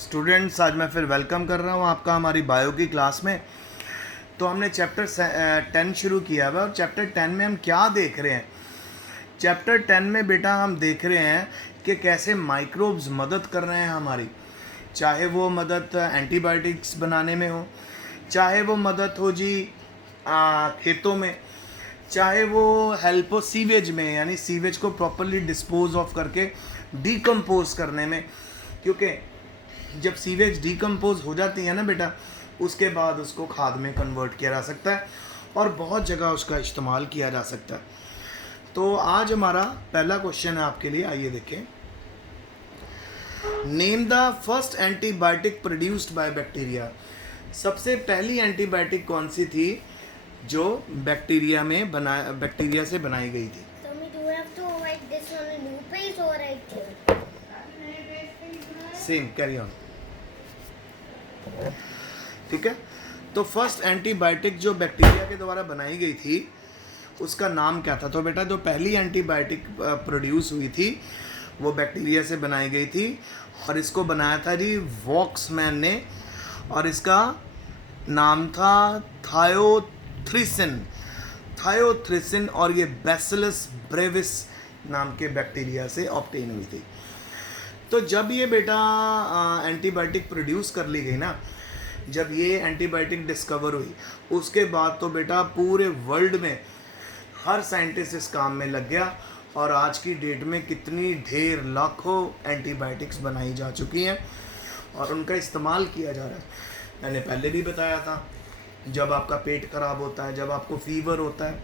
Students, आज मैं फिर वेलकम कर रहा हूँ आपका हमारी बायो की क्लास में। तो हमने चैप्टर 10 शुरू किया हुआ है और चैप्टर 10 में हम क्या देख रहे हैं। चैप्टर 10 में बेटा हम देख रहे हैं कि कैसे माइक्रोब्स मदद कर रहे हैं हमारी, चाहे वो मदद एंटीबायोटिक्स बनाने में हो, चाहे वो मदद हो जी खेतों में, चाहे वो हेल्प हो सीवेज में, यानी सीवेज को प्रॉपरली डिस्पोज ऑफ करके डीकम्पोज करने में। क्योंकि जब सीवेज डीकम्पोज हो जाती है ना बेटा, उसके बाद उसको खाद में कन्वर्ट किया जा सकता है और बहुत जगह उसका इस्तेमाल किया जा सकता है। तो आज हमारा पहला क्वेश्चन है आपके लिए, आइए देखें। Name the first antibiotic produced by bacteria. सबसे पहली एंटीबायोटिक कौन सी थी जो बैक्टीरिया से बनाई गई थी? So we do have to write this on a new page or write here. Same, carry on. ठीक है, तो फर्स्ट एंटीबायोटिक जो बैक्टीरिया के द्वारा बनाई गई थी उसका नाम क्या था? तो बेटा जो पहली एंटीबायोटिक प्रोड्यूस हुई थी वो बैक्टीरिया से बनाई गई थी और इसको बनाया था जी वॉक्समैन ने, और इसका नाम था थायोथ्रिसिन और ये बैसिलस ब्रेविस नाम के बैक्टीरिया से ऑब्टेन हुई थी। तो जब ये बेटा एंटीबायोटिक प्रोड्यूस कर ली गई ना, जब ये एंटीबायोटिक डिस्कवर हुई, उसके बाद तो बेटा पूरे वर्ल्ड में हर साइंटिस्ट इस काम में लग गया और आज की डेट में कितनी ढेर लाखों एंटीबायोटिक्स बनाई जा चुकी हैं और उनका इस्तेमाल किया जा रहा है। मैंने पहले भी बताया था, जब आपका पेट खराब होता है, जब आपको फीवर होता है,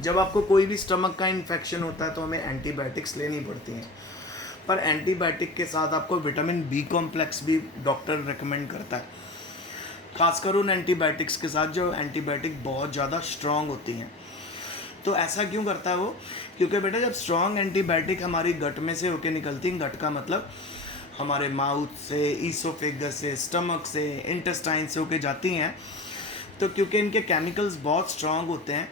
जब आपको कोई भी स्टमक का इन्फेक्शन होता है तो हमें एंटीबायोटिक्स लेनी पड़ती हैं। पर एंटीबायोटिक के साथ आपको विटामिन बी कॉम्प्लेक्स भी डॉक्टर रिकमेंड करता है, खासकर उन एंटीबायोटिक्स के साथ जो एंटीबायोटिक बहुत ज़्यादा स्ट्रॉन्ग होती हैं। तो ऐसा क्यों करता है वो? क्योंकि बेटा जब स्ट्रॉन्ग एंटीबायोटिक हमारी गट में से होके निकलती हैं, गट का मतलब हमारे माउथ से, ईसोफेगस से, स्टमक से, इंटेस्टाइन से होके जाती हैं, तो क्योंकि इनके केमिकल्स बहुत स्ट्रॉन्ग होते हैं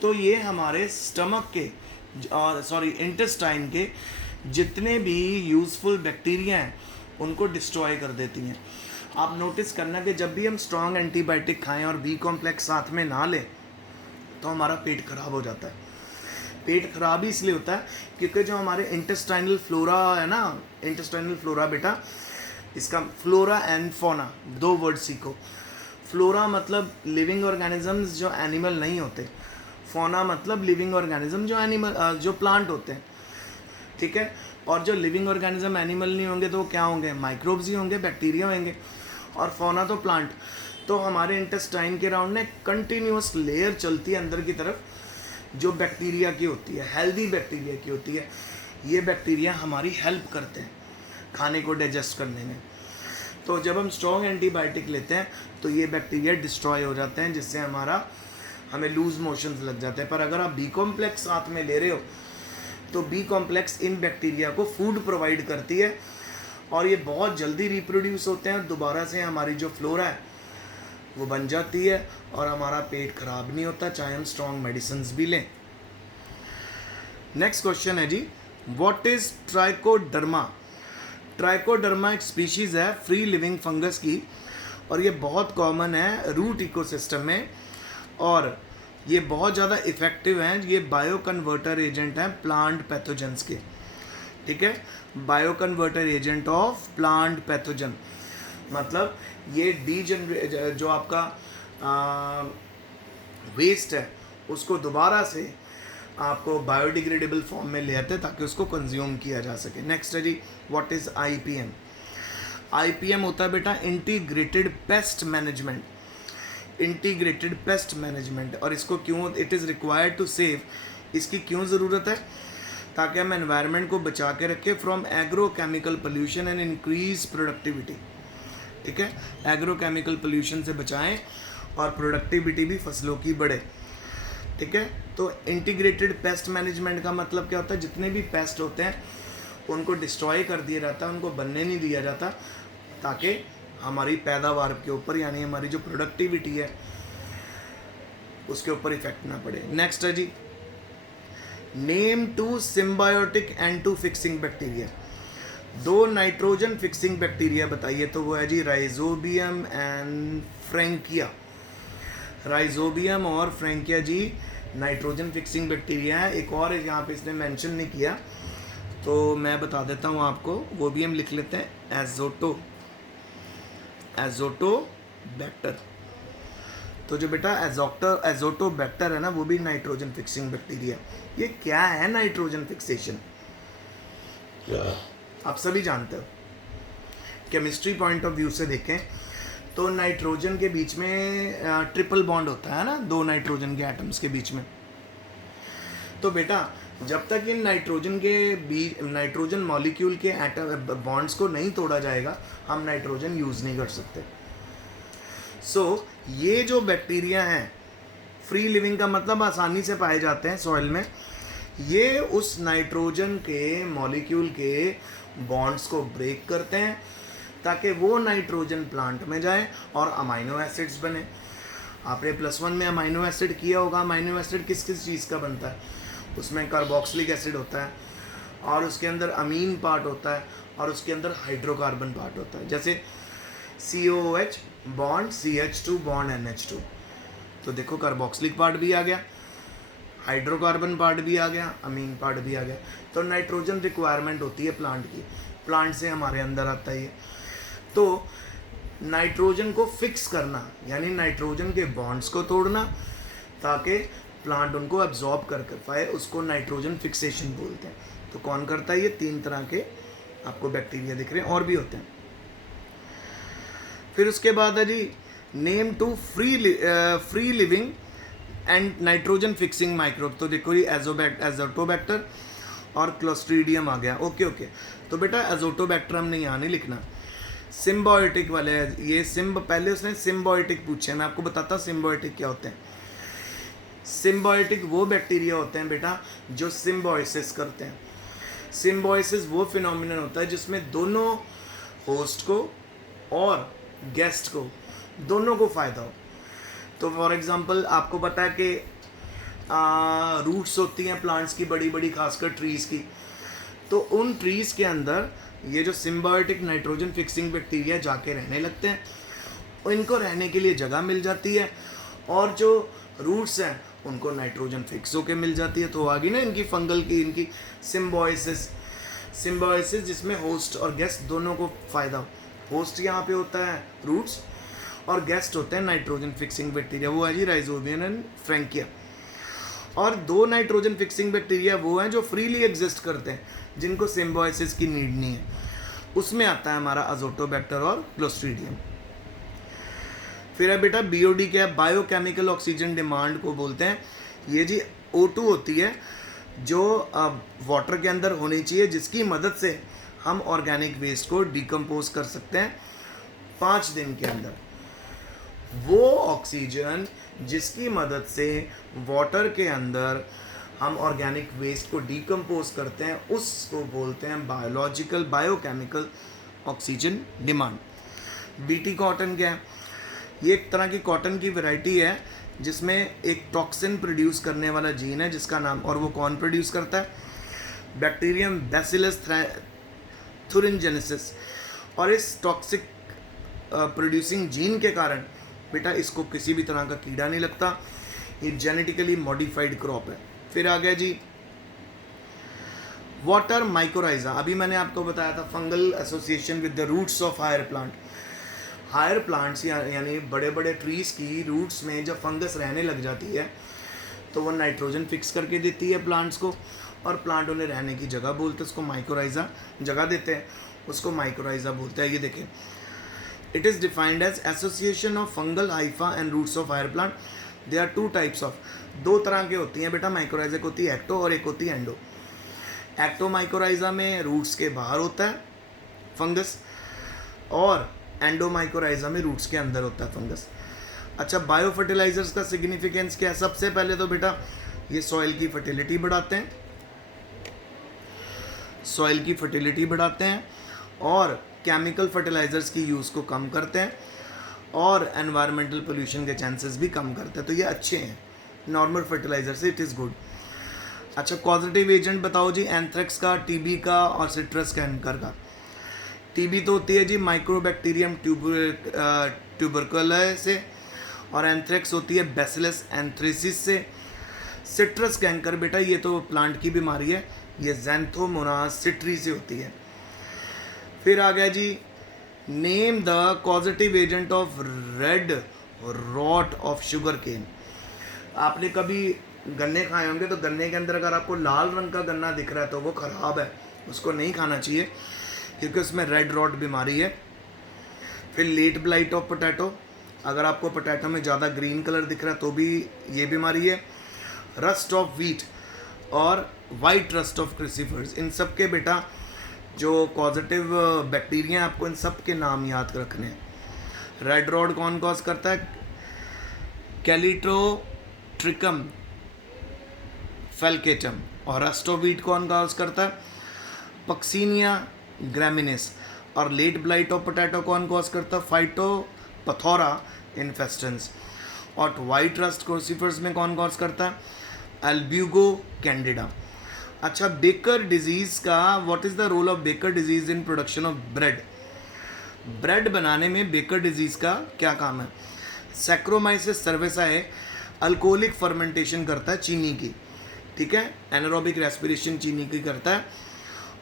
तो ये हमारे स्टमक के इंटेस्टाइन के जितने भी यूज़फुल बैक्टीरिया हैं उनको डिस्ट्रॉय कर देती हैं। आप नोटिस करना कि जब भी हम स्ट्रॉन्ग एंटीबायोटिक खाएं और बी कॉम्प्लेक्स साथ में ना लें तो हमारा पेट खराब हो जाता है। पेट खराब ही इसलिए होता है क्योंकि जो हमारे इंटेस्टाइनल फ्लोरा है ना, इंटेस्टाइनल फ्लोरा बेटा, इसका फ्लोरा एंड फौना दो वर्ड सीखो। फ्लोरा मतलब लिविंग ऑर्गेनिजम्स जो एनिमल नहीं होते, फौना मतलब लिविंग ऑर्गेनिज्म जो प्लांट होते हैं। ठीक है, और जो लिविंग ऑर्गेनिज्म एनिमल नहीं होंगे तो वो क्या होंगे? माइक्रोब्स ही होंगे, बैक्टीरिया होंगे। और फौना तो प्लांट। तो हमारे इंटेस्टाइन के राउंड में कंटिन्यूस लेयर चलती है अंदर की तरफ जो बैक्टीरिया की होती है, हेल्दी बैक्टीरिया की होती है। ये बैक्टीरिया हमारी हेल्प करते हैं खाने को डाइजेस्ट करने में। तो जब हम स्ट्रॉन्ग एंटीबायोटिक लेते हैं तो ये बैक्टीरिया डिस्ट्रॉय हो जाते हैं, जिससे हमें लूज मोशंस लग जाते हैं। पर अगर आप बी कॉम्प्लेक्स साथ में ले रहे हो तो बी कॉम्प्लेक्स इन बैक्टीरिया को फूड प्रोवाइड करती है और ये बहुत जल्दी रिप्रोड्यूस होते हैं, दोबारा से हमारी जो फ्लोरा है वो बन जाती है और हमारा पेट खराब नहीं होता, चाहे हम स्ट्रॉन्ग मेडिसिन्स भी लें। नेक्स्ट क्वेश्चन है जी, व्हाट इज ट्राइकोडर्मा? ट्राइकोडर्मा एक स्पीशीज़ है फ्री लिविंग फंगस की और ये बहुत कॉमन है रूट इकोसिस्टम में और ये बहुत ज़्यादा इफ़ेक्टिव हैं। ये बायो कन्वर्टर एजेंट हैं प्लांट पैथोजेंस के। ठीक है, bio converter agent of plant pathogen मतलब ये जो आपका वेस्ट है उसको दोबारा से आपको बायोडिग्रेडेबल फॉर्म में ले आते हैं ताकि उसको कंज्यूम किया जा सके। नेक्स्ट है जी, व्हाट इज़ आईपीएम? आईपीएम होता है बेटा integrated pest management. Integrated pest management, और इसको क्यों it is required to save, इसकी क्यों ज़रूरत है? ताकि हम एनवायरनमेंट को बचा के रखें from agro chemical pollution and increase productivity. ठीक है, एग्रो केमिकल पोल्यूशन से बचाएं और प्रोडक्टिविटी भी फसलों की बढ़े। ठीक है, तो इंटीग्रेटेड पेस्ट मैनेजमेंट का मतलब क्या होता है? जितने भी पेस्ट होते हैं उनको डिस्ट्रॉय कर दिया जाता है, उनको बनने नहीं दिया जाता ताकि हमारी पैदावार के ऊपर, यानी हमारी जो प्रोडक्टिविटी है उसके ऊपर इफेक्ट ना पड़े। नेक्स्ट है जी, name two symbiotic and two fixing bacteria. दो नाइट्रोजन फिक्सिंग बैक्टीरिया बताइए, तो वो है जी राइजोबियम एंड फ्रैंकिया। राइजोबियम और फ्रैंकिया जी नाइट्रोजन फिक्सिंग बैक्टीरिया है। एक और यहाँ पे इसने मेंशन नहीं किया, तो मैं बता देता हूँ आपको, वो भी हम लिख लेते हैं, एजोटोबैक्टर। तो जो बेटा एजोटोबैक्टर है ना, वो भी नाइट्रोजन फिक्सिंग बैक्टीरिया। ये क्या है नाइट्रोजन फिक्सेशन? आप सभी जानते हो, केमिस्ट्री पॉइंट ऑफ व्यू से देखें तो नाइट्रोजन के बीच में ट्रिपल बॉन्ड होता है ना, दो नाइट्रोजन के एटम्स के बीच में। तो बेटा जब तक इन नाइट्रोजन के बीच नाइट्रोजन मॉलिक्यूल के एटम बॉन्ड्स को नहीं तोड़ा जाएगा, हम नाइट्रोजन यूज़ नहीं कर सकते। सो ये जो बैक्टीरिया हैं, फ्री लिविंग का मतलब आसानी से पाए जाते हैं सॉइल में, ये उस नाइट्रोजन के मॉलिक्यूल के बॉन्ड्स को ब्रेक करते हैं ताकि वो नाइट्रोजन प्लांट में जाए और अमाइनो एसिड्स बने। आपने +1 में अमाइनो एसिड किया होगा। अमाइनो एसिड किस किस चीज़ का बनता है? उसमें कार्बोक्सिलिक एसिड होता है और उसके अंदर अमीन पार्ट होता है और उसके अंदर हाइड्रोकार्बन पार्ट होता है, जैसे COOH bond CH2 bond NH2। तो देखो कार्बोक्सिलिक पार्ट भी आ गया, हाइड्रोकार्बन पार्ट भी आ गया, अमीन पार्ट भी आ गया। तो नाइट्रोजन रिक्वायरमेंट होती है प्लांट की, प्लांट से हमारे अंदर आता है ये। तो नाइट्रोजन को फिक्स करना यानी नाइट्रोजन के बॉन्ड्स को तोड़ना ताकि प्लांट उनको एब्जॉर्ब कर पाए, उसको नाइट्रोजन फिक्सेशन बोलते हैं। तो कौन करता है ये? 3 तरह के आपको बैक्टीरिया दिख रहे हैं, और भी होते हैं। फिर उसके बाद है जी name two free living and nitrogen fixing microbe. तो देखो ये एजोटोबैक्टर और क्लोस्ट्रीडियम आ गया। ओके। तो बेटा एजोटोबैक्टर हमने यहाँ नहीं लिखना, सिम्बायोटिक वाले ये पहले उसने सिम्बायोटिक पूछे, मैं आपको बताता हूँ सिम्बायोटिक क्या होते हैं। सिम्बायोटिक वो बैक्टीरिया होते हैं बेटा जो सिम्बायोसिस करते हैं। सिम्बायोसिस वो फिनोमिनन होता है जिसमें दोनों होस्ट को और गेस्ट को दोनों को फ़ायदा हो। तो फॉर एग्जांपल आपको पता है कि रूट्स होती हैं प्लांट्स की बड़ी बड़ी, खासकर ट्रीज़ की। तो उन ट्रीज़ के अंदर ये जो सिम्बायोटिक नाइट्रोजन फिक्सिंग बैक्टीरिया जाके रहने लगते हैं, और इनको रहने के लिए जगह मिल जाती है और जो रूट्स हैं उनको नाइट्रोजन फिक्स होके मिल जाती है। तो आ गई ना इनकी फंगल की, इनकी सिम्बायोसिस जिसमें होस्ट और गेस्ट दोनों को फ़ायदा हो। होस्ट यहाँ पे होता है रूट्स और गेस्ट होते हैं नाइट्रोजन फिक्सिंग बैक्टीरिया, वो है जी राइजोबियम एंड फ्रैंकिया। और 2 नाइट्रोजन फिक्सिंग बैक्टीरिया वो हैं जो फ्रीली एग्जिस्ट करते हैं, जिनको सिम्बायोसिस की नीड नहीं है। उसमें आता है हमारा अजोटोबैक्टर और क्लोस्ट्रीडियम। फिर है बेटा BOD क्या है? बायोकेमिकल ऑक्सीजन डिमांड को बोलते हैं। ये जी O2 होती है जो वाटर के अंदर होनी चाहिए, जिसकी मदद से हम ऑर्गेनिक वेस्ट को डिकम्पोज कर सकते हैं 5 दिन के अंदर। वो ऑक्सीजन जिसकी मदद से वाटर के अंदर हम ऑर्गेनिक वेस्ट को डिकम्पोज करते हैं, उसको बोलते हैं biochemical oxygen demand. BT cotton क्या है? ये एक तरह की कॉटन की वैरायटी है जिसमें एक टॉक्सिन प्रोड्यूस करने वाला जीन है जिसका नाम, और वो कौन प्रोड्यूस करता है? Bacterium bacillus thuringiensis. और इस टॉक्सिक प्रोड्यूसिंग जीन के कारण बेटा इसको किसी भी तरह का कीड़ा नहीं लगता। ये जेनेटिकली मॉडिफाइड क्रॉप है। फिर आ गया जी वाटर माइकोराइजा। अभी मैंने आपको बताया था fungal association with the roots of higher plant. Higher plants यानी बड़े बड़े ट्रीज़ की रूट्स में जब फंगस रहने लग जाती है तो वो नाइट्रोजन फिक्स करके देती है प्लांट्स को, और प्लांट उन्हें रहने की जगह बोलते हैं, उसको माइकोराइजा जगह देते हैं, उसको माइकोराइजा बोलते हैं। ये देखें, it is defined as association of fungal hypha and roots of higher plant. They are 2 types of, 2 तरह के होती हैं बेटा माइकोराइजा। एक होती है एक्टो और एक होती है एंडो। एक्टो माइकोराइजा में रूट्स के बाहर होता है फंगस, और एंडो माइकोराइजा में रूट्स के अंदर होता है फंगस। अच्छा, बायो फर्टिलाइजर्स का सिग्निफिकेंस क्या है? सबसे पहले तो बेटा ये सॉइल की फर्टिलिटी बढ़ाते हैं, सॉइल की फर्टिलिटी बढ़ाते हैं, और केमिकल फर्टिलाइजर्स की यूज़ को कम करते हैं, और एनवायरमेंटल पोल्यूशन के चांसेस भी कम करते हैं। तो ये अच्छे हैं नॉर्मल फर्टिलाइजर से, इट इज़ गुड। अच्छा, पॉजिटिव एजेंट बताओ जी। एंथ्रेक्स का, TB का और सिट्रस कैंकर का। टीबी तो होती है जी माइक्रोबैक्टीरियम ट्यूबरकुलर से, और एंथ्रेक्स होती है बैसिलस एंथ्रेसिस से। सिट्रस कैंकर बेटा ये तो प्लांट की बीमारी है, ये ज़ैंथोमोनास सिट्री से होती है। फिर आ गया जी, name the causative agent of red rot of sugarcane. आपने कभी गन्ने खाए होंगे, तो गन्ने के अंदर अगर आपको लाल रंग का गन्ना दिख रहा है तो वो ख़राब है, उसको नहीं खाना चाहिए क्योंकि उसमें रेड रॉट बीमारी है। फिर लेट ब्लाइट ऑफ पोटैटो, अगर आपको पोटैटो में ज़्यादा ग्रीन कलर दिख रहा है तो भी ये बीमारी है। रस्ट ऑफ व्हीट और वाइट रस्ट ऑफ क्रिसिफर्स, इन सब के बेटा जो पॉजिटिव बैक्टीरिया हैं आपको इन सब के नाम याद रखने हैं। रेड रॉड कौन कॉज करता है? Colletotrichum falcatum. और रस्ट ऑफ व्हीट कौन कॉज करता है? Puccinia graminis. और लेट ब्लाइट ऑफ पोटैटो कौन कॉज करता है? Phytophthora infestans. और वाइट रस्ट क्रोसिफर्स में कौन कॉज करता है? Albugo candida. अच्छा, बेकर डिजीज़ का what is the role of baker disease in production of bread? Bread बनाने में बेकर डिजीज़ का क्या काम है? सैक्रोमाइसिस सर्वेसाए अल्कोहलिक फर्मेंटेशन करता है चीनी की, ठीक है, एनारोबिक रेस्पिरेशन चीनी की करता है,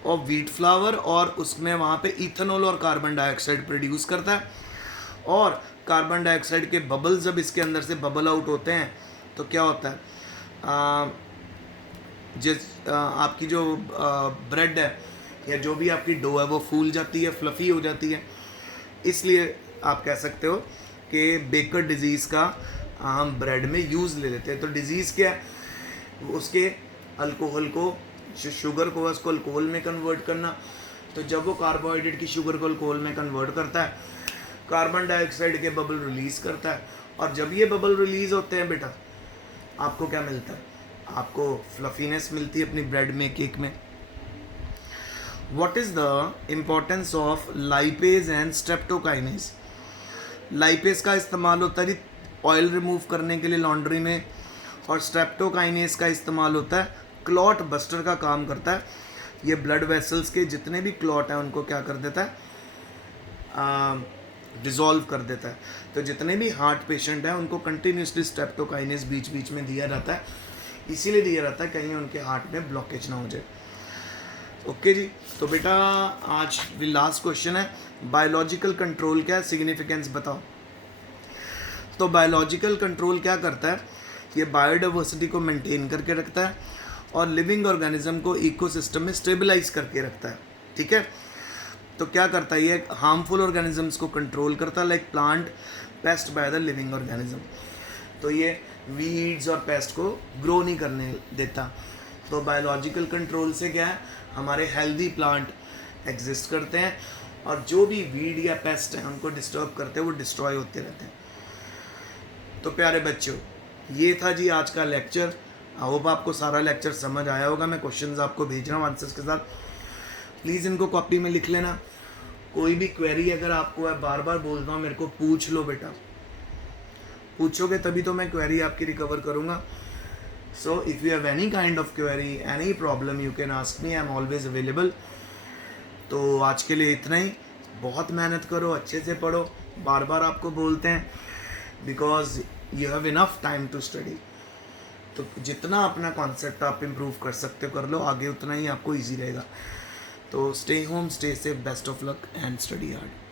और व्हीट फ्लावर, और उसमें वहाँ पे इथेनॉल और कार्बन डाइऑक्साइड प्रोड्यूस करता है। और कार्बन डाइऑक्साइड के बबल जब इसके अंदर से बबल आउट होते हैं तो क्या होता है, आपकी जो ब्रेड है या जो भी आपकी डो है वो फूल जाती है, फ्लफ़ी हो जाती है। इसलिए आप कह सकते हो कि बेकर डिजीज़ का हम ब्रेड में यूज़ ले लेते हैं। तो डिजीज़ क्या है? उसके अल्कोहल को, शुगर को उसको अल्कोहल में कन्वर्ट करना। तो जब वो कार्बोहाइड्रेट की शुगर को अल्कोहल में कन्वर्ट करता है, कार्बन डाइऑक्साइड के बबल रिलीज़ करता है, और जब ये बबल रिलीज़ होते हैं बेटा आपको क्या मिलता है? आपको फ्लफीनेस मिलती है अपनी ब्रेड में, केक में। What is the importance of lipase and streptokinase? Lipase का इस्तेमाल होता है ऑयल रिमूव करने के लिए लॉन्ड्री में, और स्ट्रेप्टोकाइनेज का इस्तेमाल होता है क्लॉट बस्टर का काम करता है। ये ब्लड वेसल्स के जितने भी क्लॉट हैं उनको क्या कर देता है? डिज़ोल्व कर देता है। तो जितने भी हार्ट पेशेंट हैं उनको कंटिन्यूसली स्ट्रेप्टोकाइनेज बीच बीच में दिया जाता है, इसीलिए दिया जाता है कहीं उनके हार्ट में ब्लॉकेज ना हो जाए। ओके जी, तो बेटा आज भी लास्ट क्वेश्चन है, बायोलॉजिकल कंट्रोल क्या है, सिग्निफिकेंस बताओ। तो बायोलॉजिकल कंट्रोल क्या करता है? ये बायोडाइवर्सिटी को मेंटेन करके रखता है और लिविंग ऑर्गेनिज्म को इकोसिस्टम में स्टेबलाइज करके रखता है, ठीक है। तो क्या करता है ये? हार्मफुल ऑर्गेनिजम्स को कंट्रोल करता है, like plant paste by the living organism. तो ये वीड्स और पेस्ट को ग्रो नहीं करने देता। तो बायोलॉजिकल कंट्रोल से क्या है? हमारे हेल्दी प्लांट एग्जिस्ट करते हैं, और जो भी वीड या पेस्ट हैं उनको डिस्टर्ब करते हैं वो डिस्ट्रॉय होते रहते हैं। तो प्यारे बच्चों, ये था जी आज का लेक्चर। आई होप आपको सारा लेक्चर समझ आया होगा। मैं क्वेश्चंस आपको भेज रहा हूँ आंसर्स के साथ, प्लीज़ इनको कॉपी में लिख लेना। कोई भी क्वेरी अगर आपको है, बार बार बोल रहा हूँ, मेरे को पूछ लो बेटा, पूछोगे तभी तो मैं क्वेरी आपकी रिकवर करूँगा। So if you have any kind of query, any problem, you can ask me, I am always available. तो आज के लिए इतना ही। बहुत मेहनत करो, अच्छे से पढ़ो, बार बार आपको बोलते हैं, because you have enough time to study. तो जितना अपना कॉन्सेप्ट आप इम्प्रूव कर सकते हो कर लो, आगे उतना ही आपको ईजी रहेगा। तो stay home, stay safe, best of luck and study hard.